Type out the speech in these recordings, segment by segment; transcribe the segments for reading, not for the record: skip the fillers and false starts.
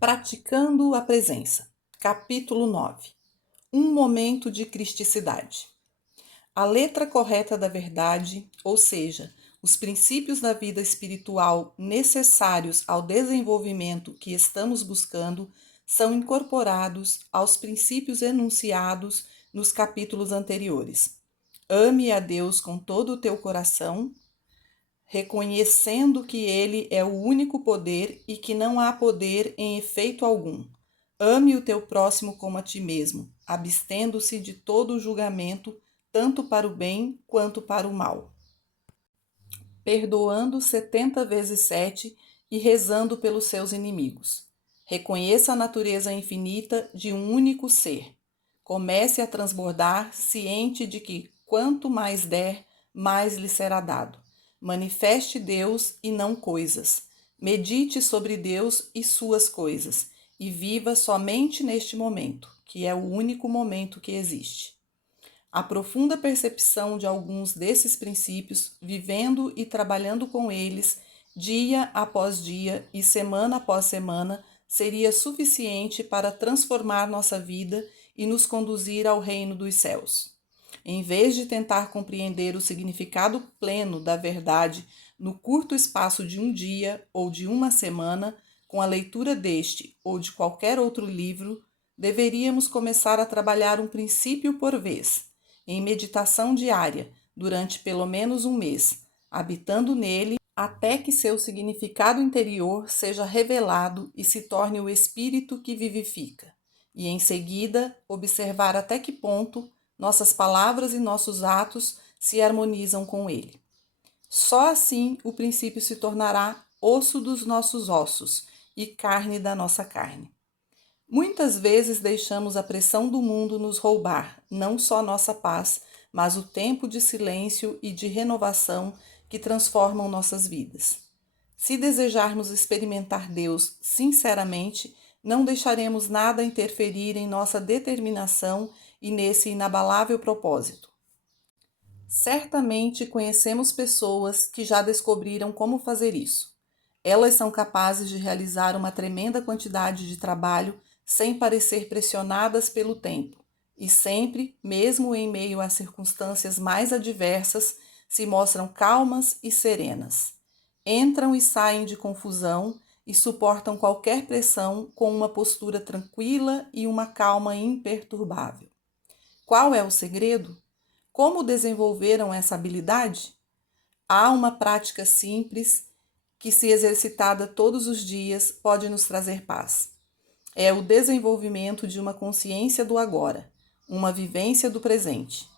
Praticando a Presença, capítulo 9. Um momento de cristicidade. A letra correta da verdade, ou seja, os princípios da vida espiritual necessários ao desenvolvimento que estamos buscando, são incorporados aos princípios enunciados nos capítulos anteriores. Ame a Deus com todo o teu coração, reconhecendo que Ele é o único poder e que não há poder em efeito algum. Ame o teu próximo como a ti mesmo, abstendo-se de todo julgamento, tanto para o bem quanto para o mal. Perdoando 70 vezes 7 e rezando pelos seus inimigos. Reconheça a natureza infinita de um único ser. Comece a transbordar, ciente de que quanto mais der, mais lhe será dado. Manifeste Deus e não coisas. Medite sobre Deus e suas coisas, e viva somente neste momento, que é o único momento que existe. A profunda percepção de alguns desses princípios, vivendo e trabalhando com eles, dia após dia e semana após semana, seria suficiente para transformar nossa vida e nos conduzir ao reino dos céus. Em vez de tentar compreender o significado pleno da verdade no curto espaço de um dia ou de uma semana, com a leitura deste ou de qualquer outro livro, deveríamos começar a trabalhar um princípio por vez, em meditação diária, durante pelo menos um mês, habitando nele até que seu significado interior seja revelado e se torne o espírito que vivifica, e em seguida observar até que ponto nossas palavras e nossos atos se harmonizam com ele. Só assim o princípio se tornará osso dos nossos ossos e carne da nossa carne. Muitas vezes deixamos a pressão do mundo nos roubar não só nossa paz, mas o tempo de silêncio e de renovação que transformam nossas vidas. Se desejarmos experimentar Deus sinceramente, não deixaremos nada interferir em nossa determinação e nesse inabalável propósito. Certamente conhecemos pessoas que já descobriram como fazer isso. Elas são capazes de realizar uma tremenda quantidade de trabalho sem parecer pressionadas pelo tempo, e sempre, mesmo em meio a circunstâncias mais adversas, se mostram calmas e serenas. Entram e saem de confusão e suportam qualquer pressão com uma postura tranquila e uma calma imperturbável. Qual é o segredo? Como desenvolveram essa habilidade? Há uma prática simples que, se exercitada todos os dias, pode nos trazer paz. É o desenvolvimento de uma consciência do agora, uma vivência do presente.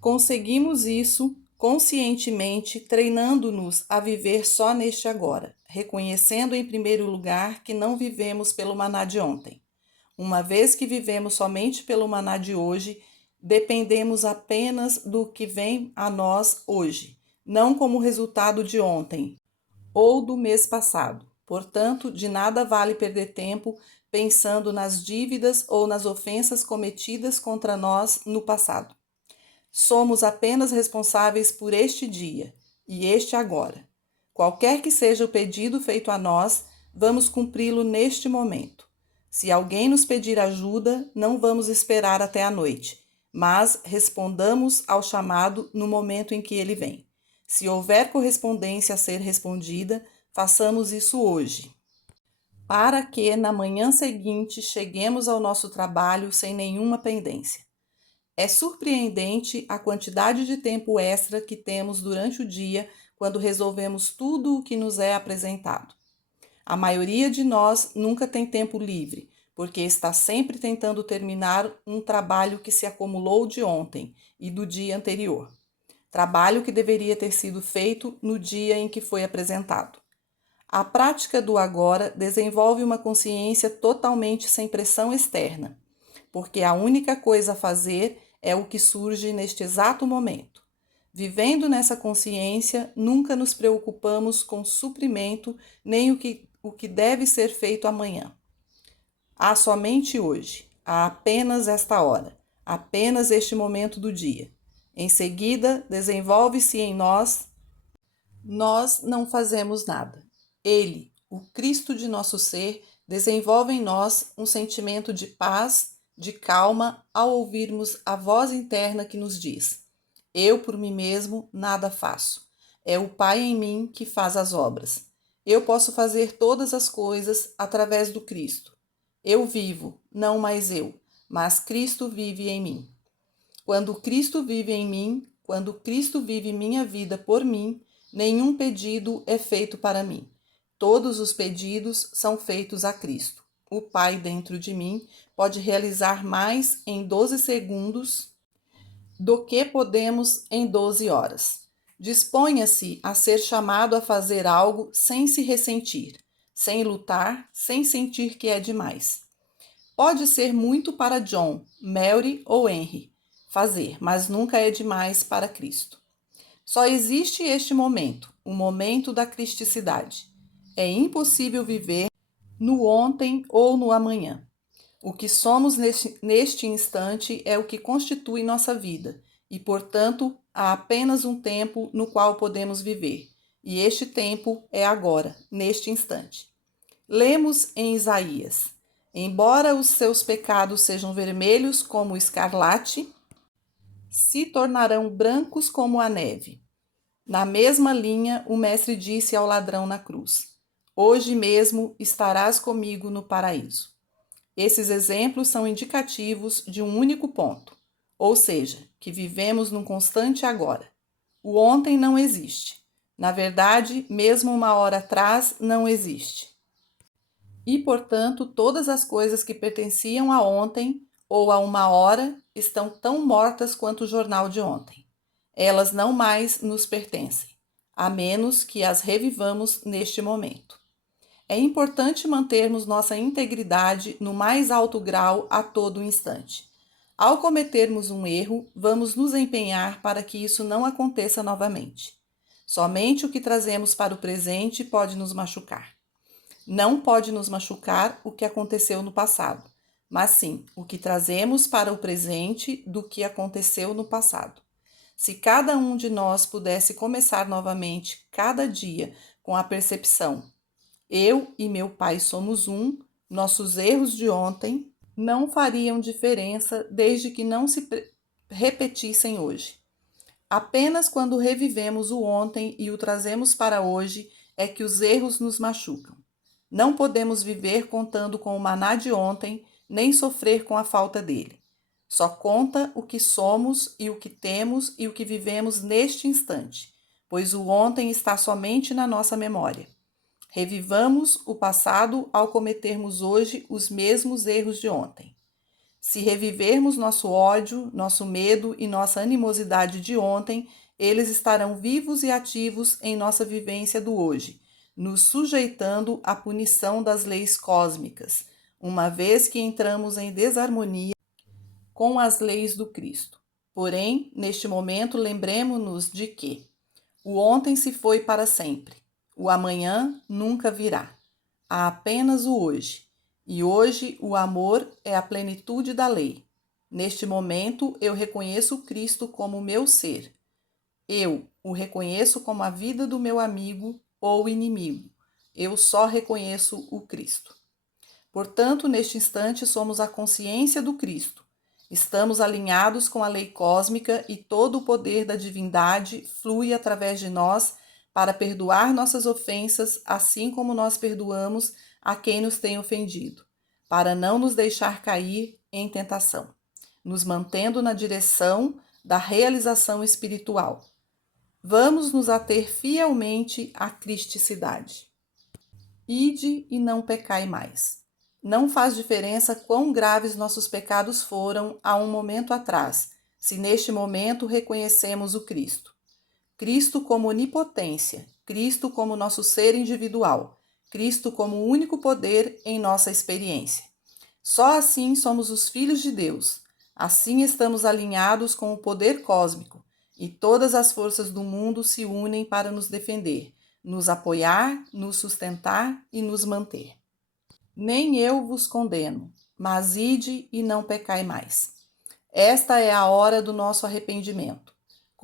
Conseguimos isso conscientemente treinando-nos a viver só neste agora, reconhecendo em primeiro lugar que não vivemos pelo maná de ontem. Uma vez que vivemos somente pelo maná de hoje, dependemos apenas do que vem a nós hoje, não como resultado de ontem ou do mês passado. Portanto, de nada vale perder tempo pensando nas dívidas ou nas ofensas cometidas contra nós no passado. Somos apenas responsáveis por este dia e este agora. Qualquer que seja o pedido feito a nós, vamos cumpri-lo neste momento. Se alguém nos pedir ajuda, não vamos esperar até a noite, mas respondamos ao chamado no momento em que ele vem. Se houver correspondência a ser respondida, façamos isso hoje, para que na manhã seguinte cheguemos ao nosso trabalho sem nenhuma pendência. É surpreendente a quantidade de tempo extra que temos durante o dia quando resolvemos tudo o que nos é apresentado. A maioria de nós nunca tem tempo livre, porque está sempre tentando terminar um trabalho que se acumulou de ontem e do dia anterior. Trabalho que deveria ter sido feito no dia em que foi apresentado. A prática do agora desenvolve uma consciência totalmente sem pressão externa, porque a única coisa a fazer é o que surge neste exato momento. Vivendo nessa consciência, nunca nos preocupamos com suprimento nem o que deve ser feito amanhã. Há somente hoje, há apenas esta hora, apenas este momento do dia. Em seguida, desenvolve-se em nós não fazemos nada. Ele, o Cristo de nosso ser, desenvolve em nós um sentimento de paz, de calma, ao ouvirmos a voz interna que nos diz: eu por mim mesmo nada faço. É o Pai em mim que faz as obras. Eu posso fazer todas as coisas através do Cristo. Eu vivo, não mais eu, mas Cristo vive em mim. Quando Cristo vive em mim, quando Cristo vive minha vida por mim, nenhum pedido é feito para mim. Todos os pedidos são feitos a Cristo. O Pai dentro de mim pode realizar mais em 12 segundos do que podemos em 12 horas. Disponha-se a ser chamado a fazer algo sem se ressentir, sem lutar, sem sentir que é demais. Pode ser muito para John, Mary ou Henry fazer, mas nunca é demais para Cristo. Só existe este momento, o momento da cristicidade. É impossível viver no ontem ou no amanhã. O que somos neste instante é o que constitui nossa vida, e, portanto, há apenas um tempo no qual podemos viver, e este tempo é agora, neste instante. Lemos em Isaías: embora os seus pecados sejam vermelhos como o escarlate, se tornarão brancos como a neve. Na mesma linha, o Mestre disse ao ladrão na cruz: hoje mesmo estarás comigo no paraíso. Esses exemplos são indicativos de um único ponto, ou seja, que vivemos num constante agora. O ontem não existe. Na verdade, mesmo uma hora atrás, não existe. E, portanto, todas as coisas que pertenciam a ontem ou a uma hora estão tão mortas quanto o jornal de ontem. Elas não mais nos pertencem, a menos que as revivamos neste momento. É importante mantermos nossa integridade no mais alto grau a todo instante. Ao cometermos um erro, vamos nos empenhar para que isso não aconteça novamente. Somente o que trazemos para o presente pode nos machucar. Não pode nos machucar o que aconteceu no passado, mas sim o que trazemos para o presente do que aconteceu no passado. Se cada um de nós pudesse começar novamente cada dia com a percepção: eu e meu Pai somos um, nossos erros de ontem não fariam diferença desde que não se repetissem hoje. Apenas quando revivemos o ontem e o trazemos para hoje é que os erros nos machucam. Não podemos viver contando com o maná de ontem, nem sofrer com a falta dele. Só conta o que somos e o que temos e o que vivemos neste instante, pois o ontem está somente na nossa memória. Revivamos o passado ao cometermos hoje os mesmos erros de ontem. Se revivermos nosso ódio, nosso medo e nossa animosidade de ontem, eles estarão vivos e ativos em nossa vivência do hoje, nos sujeitando à punição das leis cósmicas, uma vez que entramos em desarmonia com as leis do Cristo. Porém, neste momento, lembremos-nos de que o ontem se foi para sempre, o amanhã nunca virá. Há apenas o hoje, e hoje o amor é a plenitude da lei. Neste momento, eu reconheço Cristo como meu ser. Eu o reconheço como a vida do meu amigo ou inimigo. Eu só reconheço o Cristo. Portanto, neste instante, somos a consciência do Cristo. Estamos alinhados com a lei cósmica e todo o poder da divindade flui através de nós para perdoar nossas ofensas, assim como nós perdoamos a quem nos tem ofendido, para não nos deixar cair em tentação, nos mantendo na direção da realização espiritual. Vamos nos ater fielmente à cristicidade. Ide e não pecai mais. Não faz diferença quão graves nossos pecados foram há um momento atrás, se neste momento reconhecemos o Cristo. Cristo como onipotência, Cristo como nosso ser individual, Cristo como único poder em nossa experiência. Só assim somos os filhos de Deus. Assim estamos alinhados com o poder cósmico e todas as forças do mundo se unem para nos defender, nos apoiar, nos sustentar e nos manter. Nem eu vos condeno, mas ide e não pecai mais. Esta é a hora do nosso arrependimento.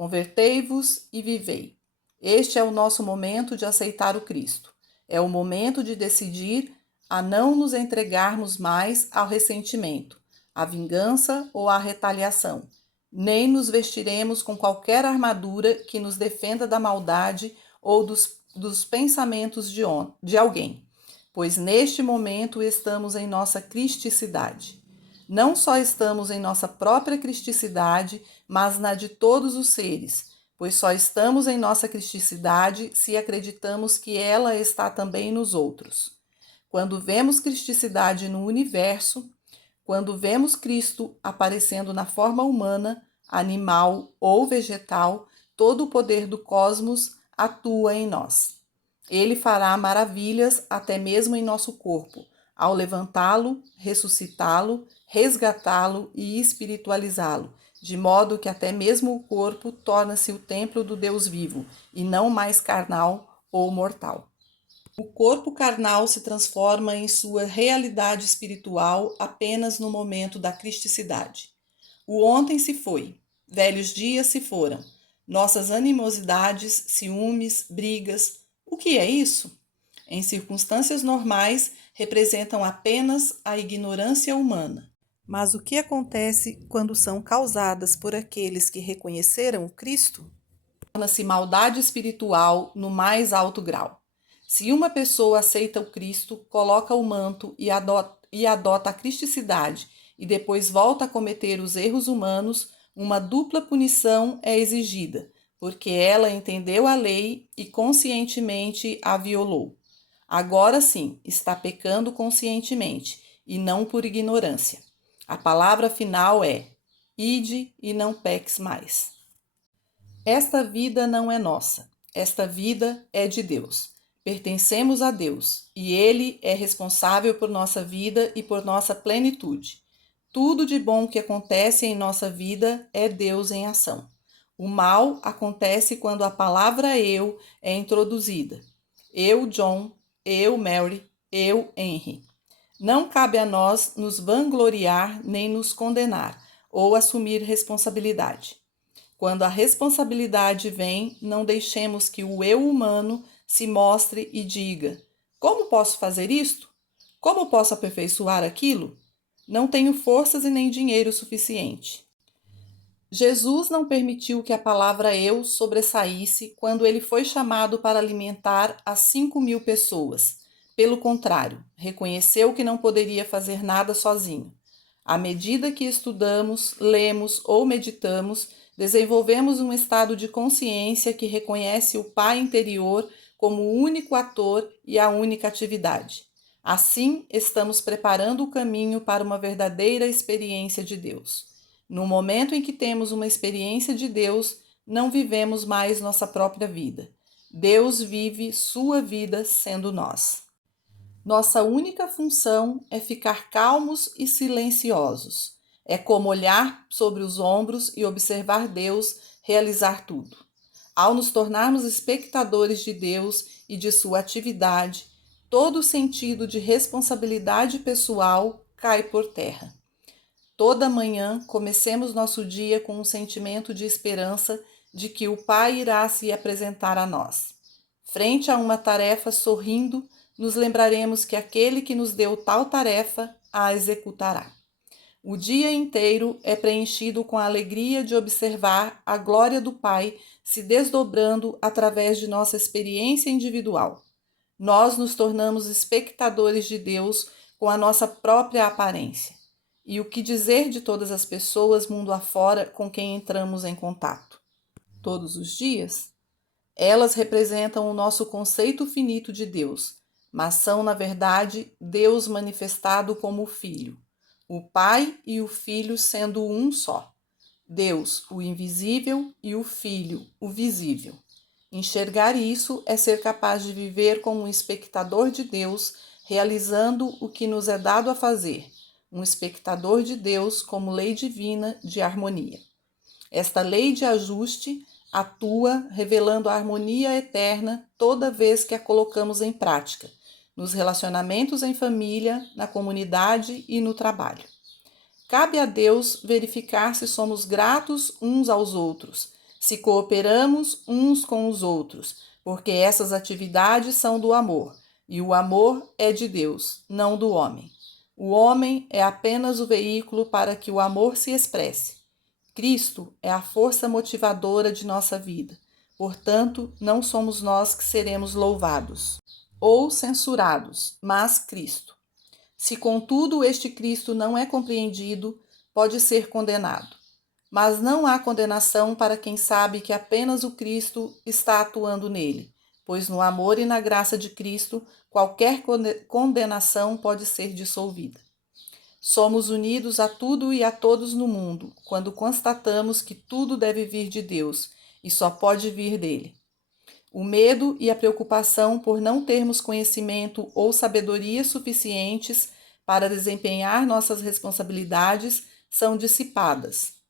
Convertei-vos e vivei. Este é o nosso momento de aceitar o Cristo. É o momento de decidir a não nos entregarmos mais ao ressentimento, à vingança ou à retaliação, nem nos vestiremos com qualquer armadura que nos defenda da maldade ou dos pensamentos de alguém, pois neste momento estamos em nossa cristicidade. Não só estamos em nossa própria cristicidade, mas na de todos os seres, pois só estamos em nossa cristicidade se acreditamos que ela está também nos outros. Quando vemos cristicidade no universo, quando vemos Cristo aparecendo na forma humana, animal ou vegetal, todo o poder do cosmos atua em nós. Ele fará maravilhas até mesmo em nosso corpo, ao levantá-lo, ressuscitá-lo, resgatá-lo e espiritualizá-lo, de modo que até mesmo o corpo torna-se o templo do Deus vivo, e não mais carnal ou mortal. O corpo carnal se transforma em sua realidade espiritual apenas no momento da cristicidade. O ontem se foi, velhos dias se foram, nossas animosidades, ciúmes, brigas. O que é isso? Em circunstâncias normais, representam apenas a ignorância humana. Mas o que acontece quando são causadas por aqueles que reconheceram o Cristo? Torna-se maldade espiritual no mais alto grau. Se uma pessoa aceita o Cristo, coloca o manto e adota a cristicidade e depois volta a cometer os erros humanos, uma dupla punição é exigida, porque ela entendeu a lei e conscientemente a violou. Agora sim, está pecando conscientemente e não por ignorância. A palavra final é: ide e não peques mais. Esta vida não é nossa, esta vida é de Deus. Pertencemos a Deus e Ele é responsável por nossa vida e por nossa plenitude. Tudo de bom que acontece em nossa vida é Deus em ação. O mal acontece quando a palavra eu é introduzida. Eu, John, eu, Mary, eu, Henry. Não cabe a nós nos vangloriar nem nos condenar ou assumir responsabilidade. Quando a responsabilidade vem, não deixemos que o eu humano se mostre e diga: como posso fazer isto? Como posso aperfeiçoar aquilo? Não tenho forças e nem dinheiro suficiente. Jesus não permitiu que a palavra eu sobressaísse quando ele foi chamado para alimentar as 5.000 pessoas. Pelo contrário, reconheceu que não poderia fazer nada sozinho. À medida que estudamos, lemos ou meditamos, desenvolvemos um estado de consciência que reconhece o Pai interior como o único ator e a única atividade. Assim, estamos preparando o caminho para uma verdadeira experiência de Deus. No momento em que temos uma experiência de Deus, não vivemos mais nossa própria vida. Deus vive sua vida sendo nós. Nossa única função é ficar calmos e silenciosos. É como olhar sobre os ombros e observar Deus realizar tudo. Ao nos tornarmos espectadores de Deus e de sua atividade, todo o sentido de responsabilidade pessoal cai por terra. Toda manhã comecemos nosso dia com um sentimento de esperança de que o Pai irá se apresentar a nós. Frente a uma tarefa sorrindo, nos lembraremos que aquele que nos deu tal tarefa a executará. O dia inteiro é preenchido com a alegria de observar a glória do Pai se desdobrando através de nossa experiência individual. Nós nos tornamos espectadores de Deus com a nossa própria aparência. E o que dizer de todas as pessoas mundo afora com quem entramos em contato? Todos os dias? Elas representam o nosso conceito finito de Deus, mas são, na verdade, Deus manifestado como o Filho. O Pai e o Filho sendo um só. Deus, o invisível, e o Filho, o visível. Enxergar isso é ser capaz de viver como um espectador de Deus, realizando o que nos é dado a fazer. Um espectador de Deus como lei divina de harmonia. Esta lei de ajuste atua revelando a harmonia eterna toda vez que a colocamos em prática, nos relacionamentos em família, na comunidade e no trabalho. Cabe a Deus verificar se somos gratos uns aos outros, se cooperamos uns com os outros, porque essas atividades são do amor, e o amor é de Deus, não do homem. O homem é apenas o veículo para que o amor se expresse. Cristo é a força motivadora de nossa vida. Portanto, não somos nós que seremos louvados ou censurados, mas Cristo. Se, contudo, este Cristo não é compreendido, pode ser condenado. Mas não há condenação para quem sabe que apenas o Cristo está atuando nele, pois no amor e na graça de Cristo, qualquer condenação pode ser dissolvida. Somos unidos a tudo e a todos no mundo, quando constatamos que tudo deve vir de Deus e só pode vir dele. O medo e a preocupação por não termos conhecimento ou sabedoria suficientes para desempenhar nossas responsabilidades são dissipadas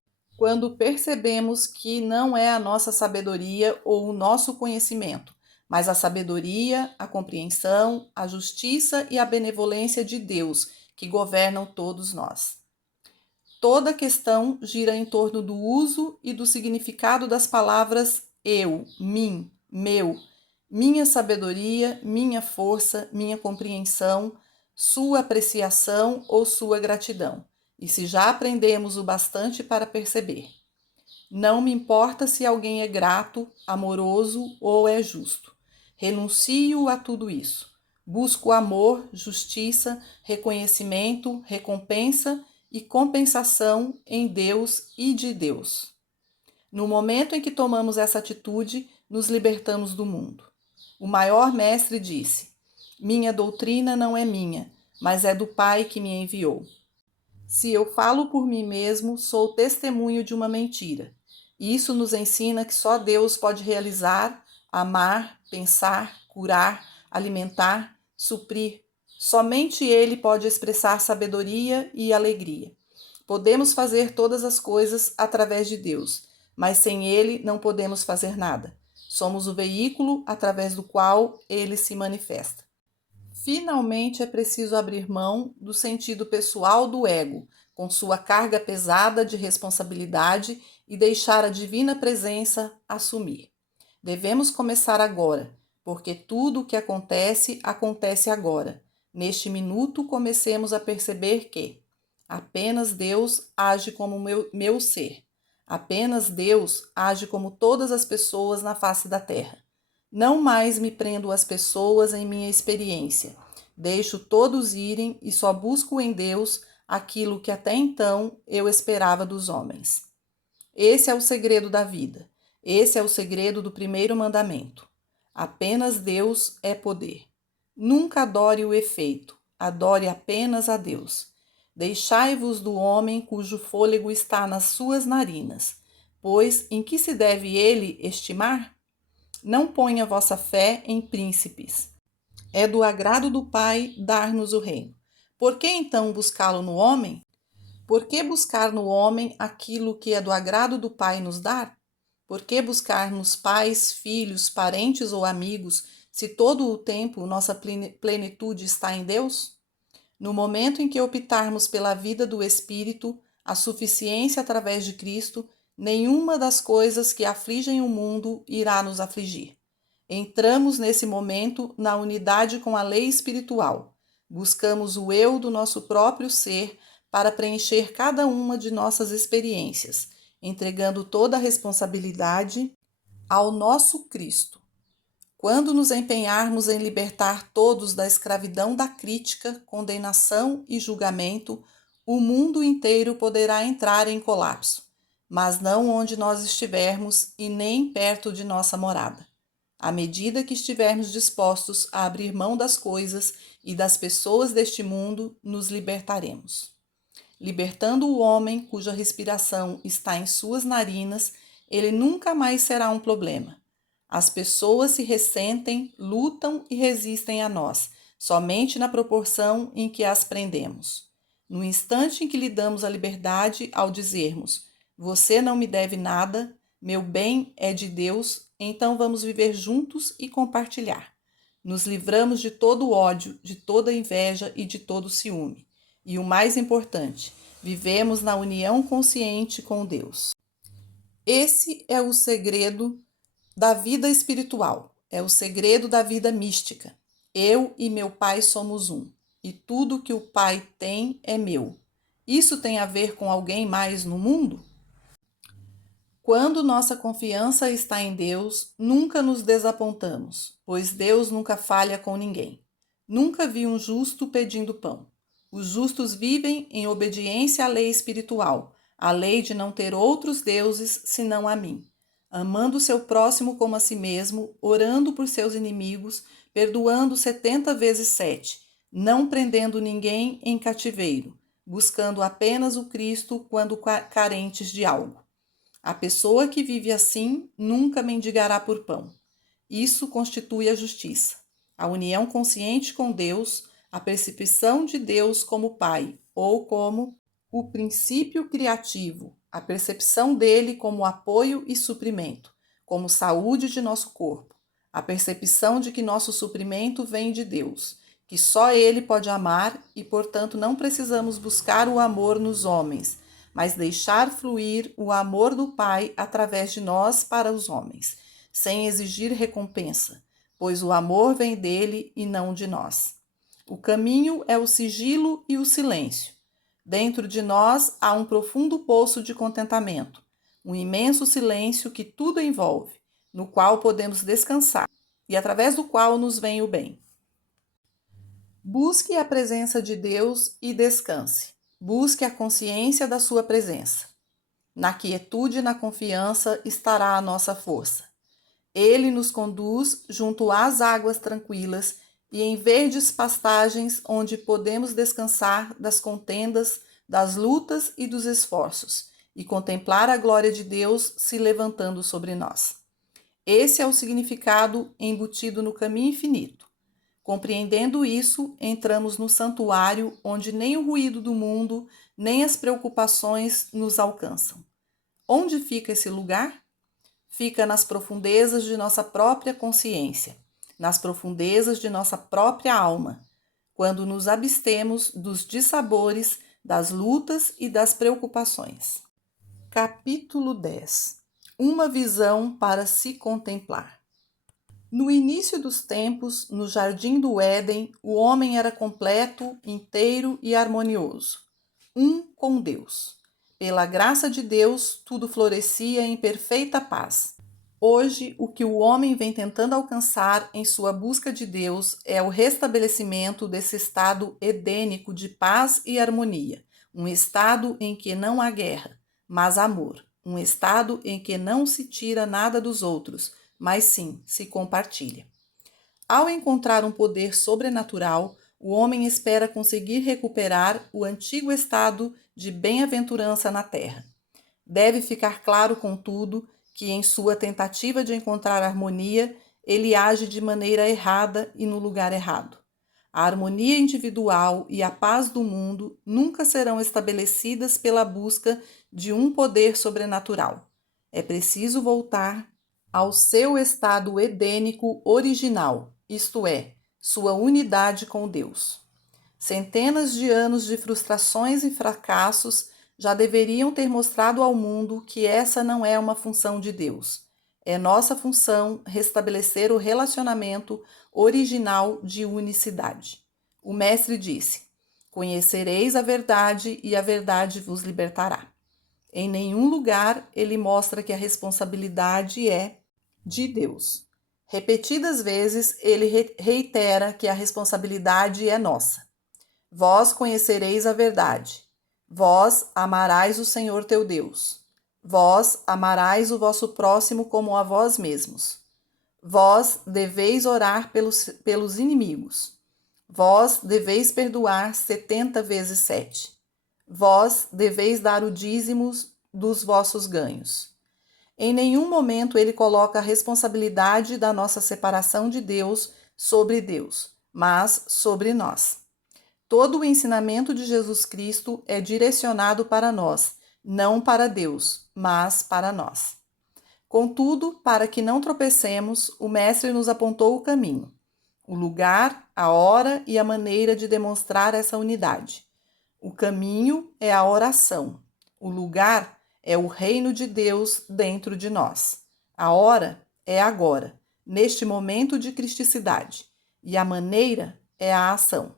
quando percebemos que não é a nossa sabedoria ou o nosso conhecimento, mas a sabedoria, a compreensão, a justiça e a benevolência de Deus que governam todos nós. Toda questão gira em torno do uso e do significado das palavras eu, mim, meu, minha sabedoria, minha força, minha compreensão, sua apreciação ou sua gratidão. E se já aprendemos o bastante para perceber. Não me importa se alguém é grato, amoroso ou é justo. Renuncio a tudo isso. Busco amor, justiça, reconhecimento, recompensa e compensação em Deus e de Deus. No momento em que tomamos essa atitude, nos libertamos do mundo. O maior mestre disse: minha doutrina não é minha, mas é do Pai que me enviou. Se eu falo por mim mesmo, sou testemunho de uma mentira. Isso nos ensina que só Deus pode realizar, amar, pensar, curar, alimentar, suprir. Somente Ele pode expressar sabedoria e alegria. Podemos fazer todas as coisas através de Deus, mas sem Ele não podemos fazer nada. Somos o veículo através do qual Ele se manifesta. Finalmente, é preciso abrir mão do sentido pessoal do ego, com sua carga pesada de responsabilidade, e deixar a divina presença assumir. Devemos começar agora, porque tudo o que acontece, acontece agora. Neste minuto, comecemos a perceber que apenas Deus age como meu ser. Apenas Deus age como todas as pessoas na face da terra. Não mais me prendo às pessoas em minha experiência. Deixo todos irem e só busco em Deus aquilo que até então eu esperava dos homens. Esse é o segredo da vida. Esse é o segredo do primeiro mandamento. Apenas Deus é poder. Nunca adore o efeito, adore apenas a Deus. Deixai-vos do homem cujo fôlego está nas suas narinas, pois em que se deve ele estimar? Não ponha vossa fé em príncipes. É do agrado do Pai dar-nos o reino. Por que então buscá-lo no homem? Por que buscar no homem aquilo que é do agrado do Pai nos dar? Por que buscar nos pais, filhos, parentes ou amigos, se todo o tempo nossa plenitude está em Deus? No momento em que optarmos pela vida do Espírito, a suficiência através de Cristo, nenhuma das coisas que afligem o mundo irá nos afligir. Entramos nesse momento na unidade com a lei espiritual. Buscamos o eu do nosso próprio ser para preencher cada uma de nossas experiências, entregando toda a responsabilidade ao nosso Cristo. Quando nos empenharmos em libertar todos da escravidão da crítica, condenação e julgamento, o mundo inteiro poderá entrar em colapso, mas não onde nós estivermos e nem perto de nossa morada. À medida que estivermos dispostos a abrir mão das coisas e das pessoas deste mundo, nos libertaremos. Libertando o homem cuja respiração está em suas narinas, ele nunca mais será um problema. As pessoas se ressentem, lutam e resistem a nós, somente na proporção em que as prendemos. No instante em que lhe damos a liberdade ao dizermos: você não me deve nada, meu bem é de Deus, então vamos viver juntos e compartilhar. Nos livramos de todo o ódio, de toda inveja e de todo ciúme. E o mais importante, vivemos na união consciente com Deus. Esse é o segredo da vida espiritual, é o segredo da vida mística. Eu e meu Pai somos um, e tudo que o Pai tem é meu. Isso tem a ver com alguém mais no mundo? Quando nossa confiança está em Deus, nunca nos desapontamos, pois Deus nunca falha com ninguém. Nunca vi um justo pedindo pão. Os justos vivem em obediência à lei espiritual, a lei de não ter outros deuses senão a mim, amando seu próximo como a si mesmo, orando por seus inimigos, perdoando 70 vezes 7, não prendendo ninguém em cativeiro, buscando apenas o Cristo quando carentes de algo. A pessoa que vive assim nunca mendigará por pão. Isso constitui a justiça, a união consciente com Deus, a percepção de Deus como Pai ou como o princípio criativo, a percepção dele como apoio e suprimento, como saúde de nosso corpo, a percepção de que nosso suprimento vem de Deus, que só Ele pode amar e, portanto, não precisamos buscar o amor nos homens, mas deixar fluir o amor do Pai através de nós para os homens, sem exigir recompensa, pois o amor vem dele e não de nós. O caminho é o sigilo e o silêncio. Dentro de nós há um profundo poço de contentamento, um imenso silêncio que tudo envolve, no qual podemos descansar e através do qual nos vem o bem. Busque a presença de Deus e descanse. Busque a consciência da sua presença. Na quietude e na confiança estará a nossa força. Ele nos conduz junto às águas tranquilas e em verdes pastagens onde podemos descansar das contendas, das lutas e dos esforços e contemplar a glória de Deus se levantando sobre nós. Esse é o significado embutido no caminho infinito. Compreendendo isso, entramos no santuário onde nem o ruído do mundo, nem as preocupações nos alcançam. Onde fica esse lugar? Fica nas profundezas de nossa própria consciência, nas profundezas de nossa própria alma, quando nos abstemos dos dissabores, das lutas e das preocupações. Capítulo 10. Uma visão para se contemplar. No início dos tempos, no jardim do Éden, o homem era completo, inteiro e harmonioso, um com Deus. Pela graça de Deus, tudo florescia em perfeita paz. Hoje, o que o homem vem tentando alcançar em sua busca de Deus é o restabelecimento desse estado edênico de paz e harmonia, um estado em que não há guerra, mas amor, um estado em que não se tira nada dos outros, mas sim se compartilha. Ao encontrar um poder sobrenatural, o homem espera conseguir recuperar o antigo estado de bem-aventurança na terra. Deve ficar claro, contudo, que em sua tentativa de encontrar harmonia, ele age de maneira errada e no lugar errado. A harmonia individual e a paz do mundo nunca serão estabelecidas pela busca de um poder sobrenatural. É preciso voltar ao seu estado edênico original, isto é, sua unidade com Deus. Centenas de anos de frustrações e fracassos já deveriam ter mostrado ao mundo que essa não é uma função de Deus. É nossa função restabelecer o relacionamento original de unicidade. O Mestre disse: Conhecereis a verdade e a verdade vos libertará. Em nenhum lugar ele mostra que a responsabilidade é de Deus. Repetidas vezes ele reitera que a responsabilidade é nossa. Vós conhecereis a verdade. Vós amarás o Senhor teu Deus. Vós amarás o vosso próximo como a vós mesmos. Vós deveis orar pelos inimigos. Vós deveis perdoar 70 vezes 7. Vós deveis dar o dízimo dos vossos ganhos. Em nenhum momento ele coloca a responsabilidade da nossa separação de Deus sobre Deus, mas sobre nós. Todo o ensinamento de Jesus Cristo é direcionado para nós, não para Deus, mas para nós. Contudo, para que não tropecemos, o Mestre nos apontou o caminho, o lugar, a hora e a maneira de demonstrar essa unidade. O caminho é a oração. O lugar é o reino de Deus dentro de nós. A hora é agora, neste momento de cristicidade. e a maneira é a ação.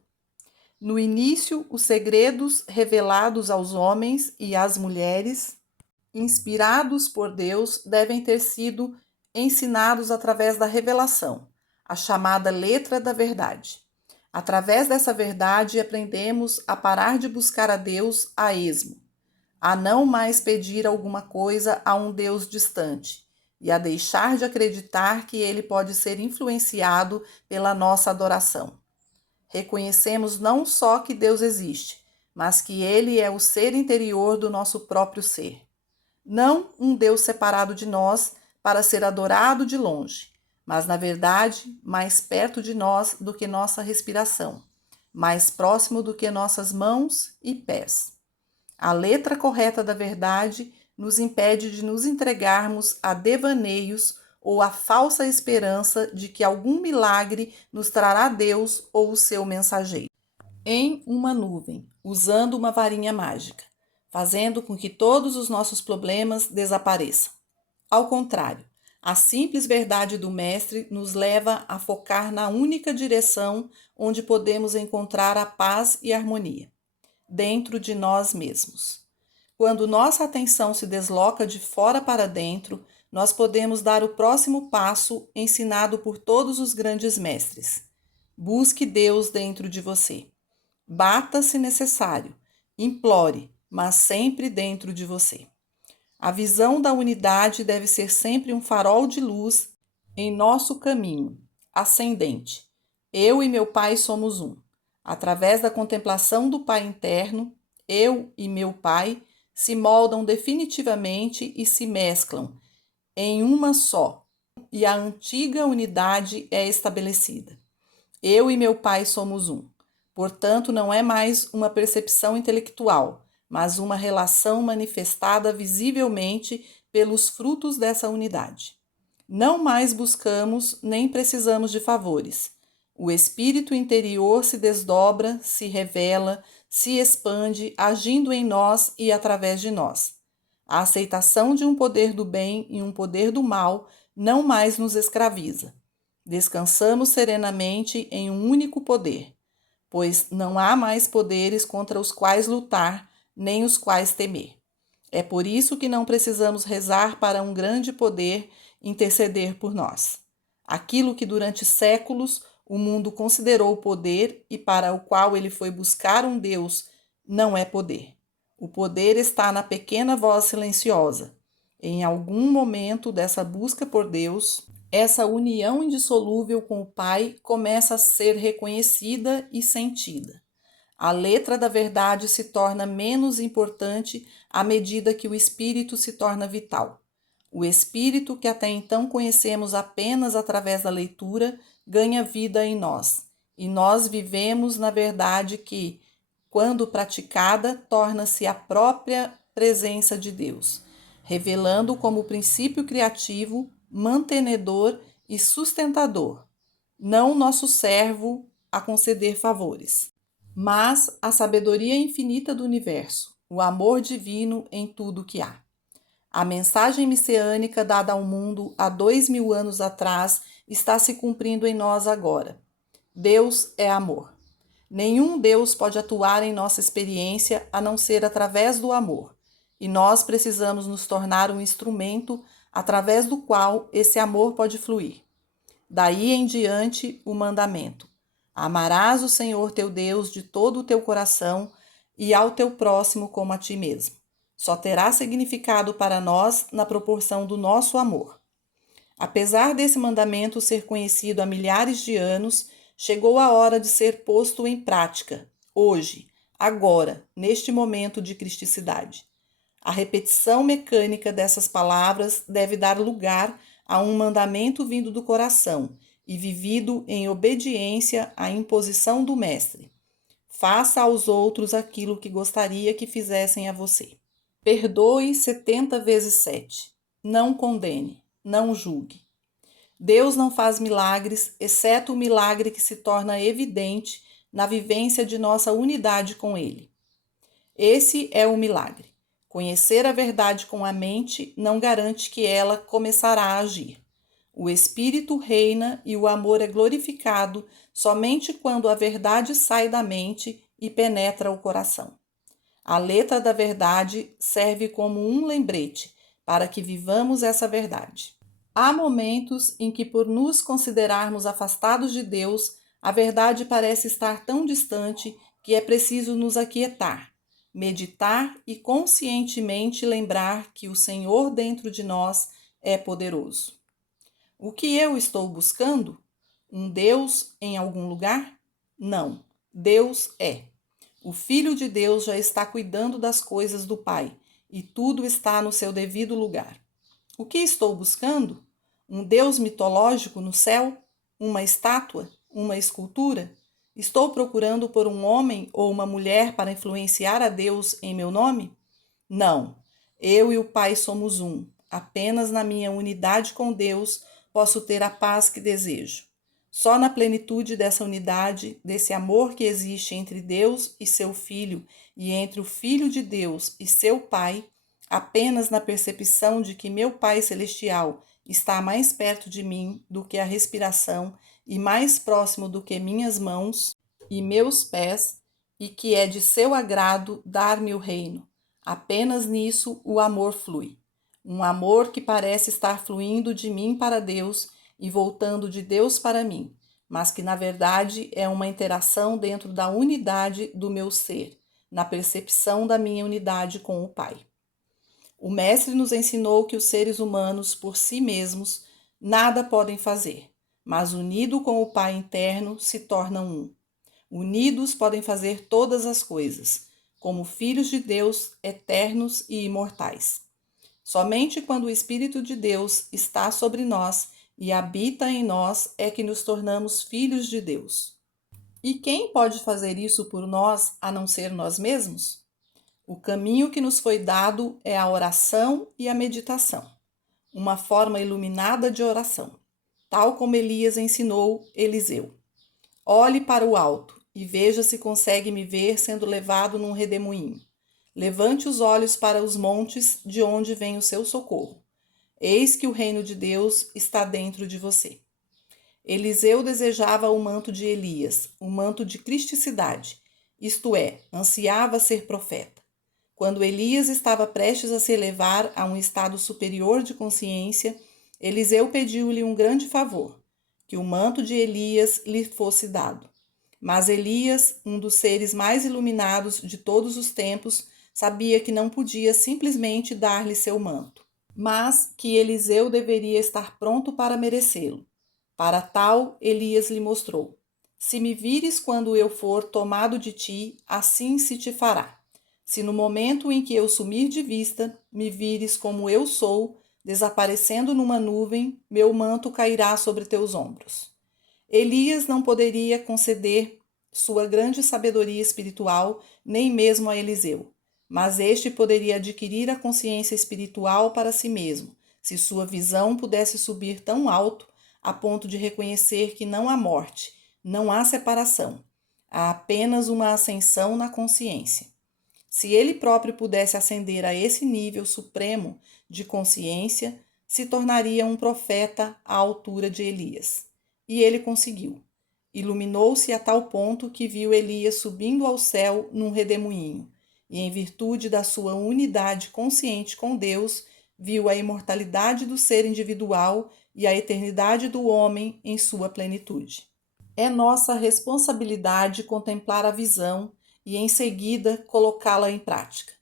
No início, os segredos revelados aos homens e às mulheres, inspirados por Deus, devem ter sido ensinados através da revelação, a chamada letra da verdade. Através dessa verdade, aprendemos a parar de buscar a Deus a esmo, a não mais pedir alguma coisa a um Deus distante e a deixar de acreditar que ele pode ser influenciado pela nossa adoração. Reconhecemos não só que Deus existe, mas que ele é o ser interior do nosso próprio ser. Não um Deus separado de nós para ser adorado de longe, mas, na verdade, mais perto de nós do que nossa respiração, mais próximo do que nossas mãos e pés. A letra correta da verdade nos impede de nos entregarmos a devaneios ou a falsa esperança de que algum milagre nos trará Deus ou o seu mensageiro em uma nuvem, usando uma varinha mágica, fazendo com que todos os nossos problemas desapareçam. Ao contrário, a simples verdade do Mestre nos leva a focar na única direção onde podemos encontrar a paz e a harmonia, dentro de nós mesmos. Quando nossa atenção se desloca de fora para dentro, nós podemos dar o próximo passo ensinado por todos os grandes mestres. Busque Deus dentro de você. Bata se necessário, implore, mas sempre dentro de você. A visão da unidade deve ser sempre um farol de luz em nosso caminho ascendente. Eu e meu Pai somos um. Através da contemplação do Pai interno, eu e meu Pai se moldam definitivamente e se mesclam em uma só, e a antiga unidade é estabelecida. Eu e meu Pai somos um. Portanto, não é mais uma percepção intelectual, mas uma relação manifestada visivelmente pelos frutos dessa unidade. Não mais buscamos nem precisamos de favores. O espírito interior se desdobra, se revela, se expande, agindo em nós e através de nós. A aceitação de um poder do bem e um poder do mal não mais nos escraviza. Descansamos serenamente em um único poder, pois não há mais poderes contra os quais lutar, nem os quais temer. É por isso que não precisamos rezar para um grande poder interceder por nós. Aquilo que durante séculos o mundo considerou poder e para o qual ele foi buscar um Deus não é poder. O poder está na pequena voz silenciosa. Em algum momento dessa busca por Deus, essa união indissolúvel com o Pai começa a ser reconhecida e sentida. A letra da verdade se torna menos importante à medida que o espírito se torna vital. O espírito, que até então conhecemos apenas através da leitura, ganha vida em nós, e nós vivemos na verdade que, quando praticada, torna-se a própria presença de Deus, revelando como princípio criativo, mantenedor e sustentador, não nosso servo a conceder favores, mas a sabedoria infinita do universo, o amor divino em tudo que há. A mensagem messiânica dada ao mundo há 2000 anos atrás está se cumprindo em nós agora. Deus é amor. Nenhum Deus pode atuar em nossa experiência a não ser através do amor, e nós precisamos nos tornar um instrumento através do qual esse amor pode fluir. Daí em diante o mandamento: amarás o Senhor teu Deus de todo o teu coração e ao teu próximo como a ti mesmo. Só terá significado para nós na proporção do nosso amor. Apesar desse mandamento ser conhecido há milhares de anos, chegou a hora de ser posto em prática, hoje, agora, neste momento de cristicidade. A repetição mecânica dessas palavras deve dar lugar a um mandamento vindo do coração e vivido em obediência à imposição do Mestre. Faça aos outros aquilo que gostaria que fizessem a você. Perdoe 70 vezes 7. Não condene, não julgue. Deus não faz milagres, exceto o milagre que se torna evidente na vivência de nossa unidade com Ele. Esse é o milagre. Conhecer a verdade com a mente não garante que ela começará a agir. O espírito reina e o amor é glorificado somente quando a verdade sai da mente e penetra o coração. A letra da verdade serve como um lembrete para que vivamos essa verdade. Há momentos em que, por nos considerarmos afastados de Deus, a verdade parece estar tão distante que é preciso nos aquietar, meditar e conscientemente lembrar que o Senhor dentro de nós é poderoso. O que eu estou buscando? Um Deus em algum lugar? Não, Deus é. O Filho de Deus já está cuidando das coisas do Pai e tudo está no seu devido lugar. O que estou buscando? Um Deus mitológico no céu? Uma estátua? Uma escultura? Estou procurando por um homem ou uma mulher para influenciar a Deus em meu nome? Não, eu e o Pai somos um. Apenas na minha unidade com Deus posso ter a paz que desejo. Só na plenitude dessa unidade, desse amor que existe entre Deus e seu Filho e entre o Filho de Deus e seu Pai, apenas na percepção de que meu Pai Celestial está mais perto de mim do que a respiração e mais próximo do que minhas mãos e meus pés, e que é de seu agrado dar-me o reino. Apenas nisso o amor flui. Um amor que parece estar fluindo de mim para Deus e voltando de Deus para mim, mas que na verdade é uma interação dentro da unidade do meu ser, na percepção da minha unidade com o Pai. O Mestre nos ensinou que os seres humanos, por si mesmos, nada podem fazer, mas unido com o Pai interno, se tornam um. Unidos podem fazer todas as coisas, como filhos de Deus eternos e imortais. Somente quando o Espírito de Deus está sobre nós e habita em nós é que nos tornamos filhos de Deus. E quem pode fazer isso por nós a não ser nós mesmos? O caminho que nos foi dado é a oração e a meditação, uma forma iluminada de oração, tal como Elias ensinou Eliseu. Olhe para o alto e veja se consegue me ver sendo levado num redemoinho. Levante os olhos para os montes, de onde vem o seu socorro. Eis que o reino de Deus está dentro de você. Eliseu desejava o manto de Elias, o manto de cristicidade, isto é, ansiava ser profeta. Quando Elias estava prestes a se elevar a um estado superior de consciência, Eliseu pediu-lhe um grande favor, que o manto de Elias lhe fosse dado. Mas Elias, um dos seres mais iluminados de todos os tempos, sabia que não podia simplesmente dar-lhe seu manto, mas que Eliseu deveria estar pronto para merecê-lo. Para tal, Elias lhe mostrou: se me vires quando eu for tomado de ti, assim se te fará. Se no momento em que eu sumir de vista, me vires como eu sou, desaparecendo numa nuvem, meu manto cairá sobre teus ombros. Elias não poderia conceder sua grande sabedoria espiritual nem mesmo a Eliseu, mas este poderia adquirir a consciência espiritual para si mesmo, se sua visão pudesse subir tão alto a ponto de reconhecer que não há morte, não há separação, há apenas uma ascensão na consciência. Se ele próprio pudesse ascender a esse nível supremo de consciência, se tornaria um profeta à altura de Elias. E ele conseguiu. Iluminou-se a tal ponto que viu Elias subindo ao céu num redemoinho, e em virtude da sua unidade consciente com Deus, viu a imortalidade do ser individual e a eternidade do homem em sua plenitude. É nossa responsabilidade contemplar a visão e, em seguida, colocá-la em prática.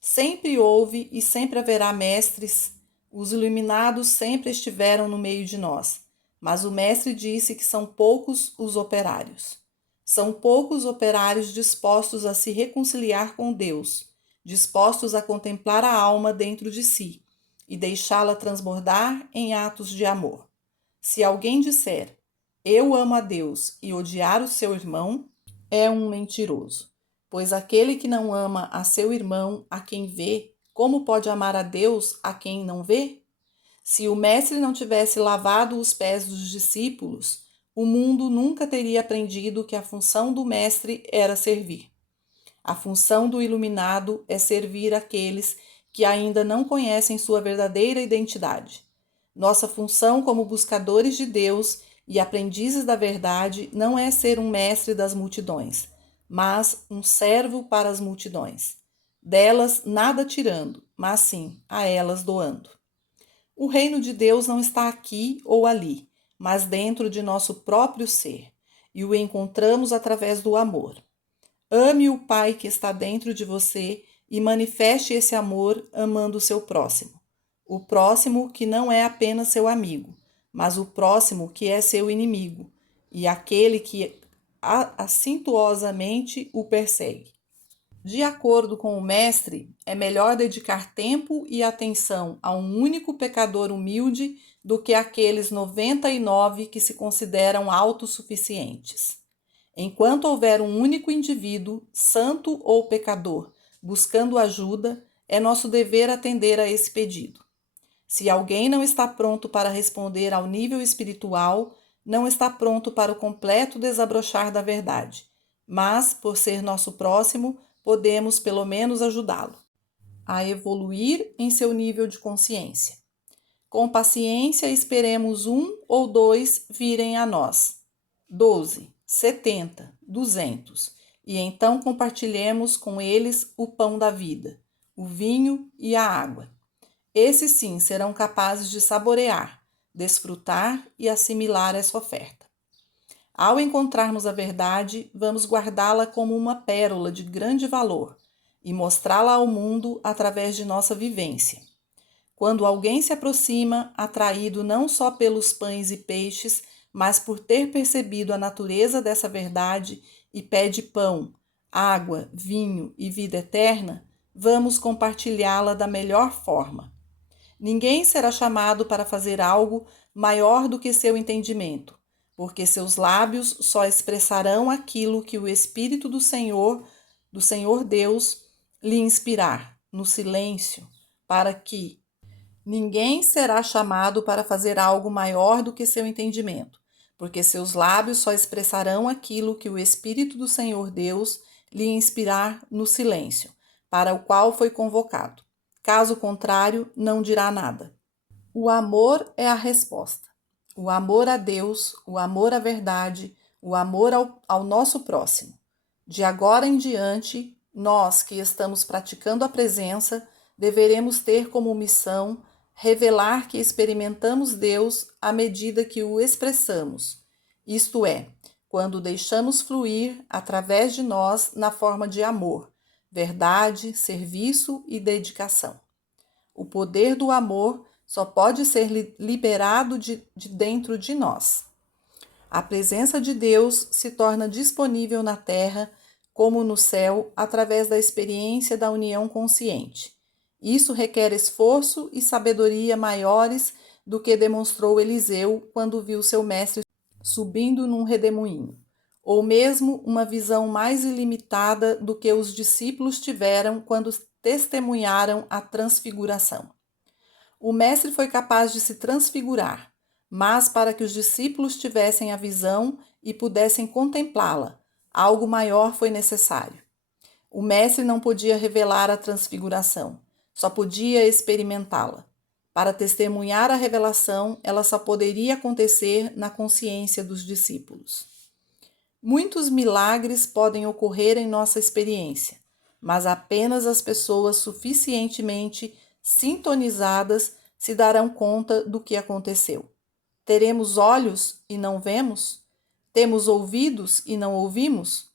Sempre houve e sempre haverá mestres, os iluminados sempre estiveram no meio de nós, mas o mestre disse que são poucos os operários. São poucos operários dispostos a se reconciliar com Deus, dispostos a contemplar a alma dentro de si e deixá-la transbordar em atos de amor. Se alguém disser, eu amo a Deus e odiar o seu irmão, é um mentiroso. Pois aquele que não ama a seu irmão, a quem vê, como pode amar a Deus a quem não vê? Se o mestre não tivesse lavado os pés dos discípulos, o mundo nunca teria aprendido que a função do mestre era servir. A função do iluminado é servir aqueles que ainda não conhecem sua verdadeira identidade. Nossa função como buscadores de Deus e aprendizes da verdade não é ser um mestre das multidões, mas um servo para as multidões. Delas nada tirando, mas sim a elas doando. O reino de Deus não está aqui ou ali, mas dentro de nosso próprio ser, e o encontramos através do amor. Ame o Pai que está dentro de você e manifeste esse amor amando o seu próximo. O próximo que não é apenas seu amigo, mas o próximo que é seu inimigo e aquele que acintuosamente o persegue. De acordo com o Mestre, é melhor dedicar tempo e atenção a um único pecador humilde do que aqueles 99 que se consideram autossuficientes. Enquanto houver um único indivíduo, santo ou pecador, buscando ajuda, é nosso dever atender a esse pedido. Se alguém não está pronto para responder ao nível espiritual, não está pronto para o completo desabrochar da verdade, mas, por ser nosso próximo, podemos pelo menos ajudá-lo a evoluir em seu nível de consciência. Com paciência, esperemos um ou dois virem a nós. 12, 70, 200. E então compartilhemos com eles o pão da vida, o vinho e a água. Esses sim serão capazes de saborear, desfrutar e assimilar essa oferta. Ao encontrarmos a verdade, vamos guardá-la como uma pérola de grande valor e mostrá-la ao mundo através de nossa vivência. Quando alguém se aproxima, atraído não só pelos pães e peixes, mas por ter percebido a natureza dessa verdade e pede pão, água, vinho e vida eterna, vamos compartilhá-la da melhor forma. Ninguém será chamado para fazer algo maior do que seu entendimento, porque seus lábios só expressarão aquilo que o Espírito do Senhor Deus, lhe inspirar, no silêncio, para que ninguém será chamado para fazer algo maior do que seu entendimento, porque seus lábios só expressarão aquilo que o Espírito do Senhor Deus lhe inspirar no silêncio, para o qual foi convocado. Caso contrário, não dirá nada. O amor é a resposta. O amor a Deus, o amor à verdade, o amor ao nosso próximo. De agora em diante, nós que estamos praticando a presença, deveremos ter como missão revelar que experimentamos Deus à medida que o expressamos, isto é, quando deixamos fluir através de nós na forma de amor, verdade, serviço e dedicação. O poder do amor só pode ser liberado de dentro de nós. A presença de Deus se torna disponível na terra, como no céu, através da experiência da união consciente. Isso requer esforço e sabedoria maiores do que demonstrou Eliseu quando viu seu mestre subindo num redemoinho, ou mesmo uma visão mais ilimitada do que os discípulos tiveram quando testemunharam a transfiguração. O mestre foi capaz de se transfigurar, mas para que os discípulos tivessem a visão e pudessem contemplá-la, algo maior foi necessário. O mestre não podia revelar a transfiguração, só podia experimentá-la. Para testemunhar a revelação, ela só poderia acontecer na consciência dos discípulos. Muitos milagres podem ocorrer em nossa experiência, mas apenas as pessoas suficientemente sintonizadas se darão conta do que aconteceu. Teremos olhos e não vemos? Temos ouvidos e não ouvimos?